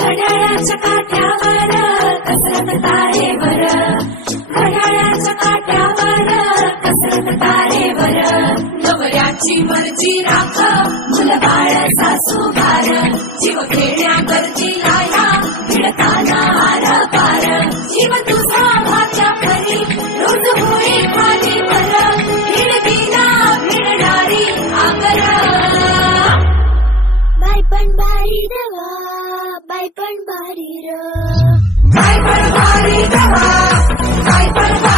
घड्याळाच्या काट्यावर कसरत तारेवर, घड्याळाच्या काट्यावर कसरत तारेवर, नवऱ्याची मर्जी राख मुलबाळ सासूबार, जीव खेळण्याकरची लाया भिडताना आर पार, जीव तुझा भाच्या परी रोज होळी खाली पर, भिडकीला भिडणारी आकर. बाई पण भारी रवा, बाई पण भारी र, बाई पण भारी रवा, बाई पण भारी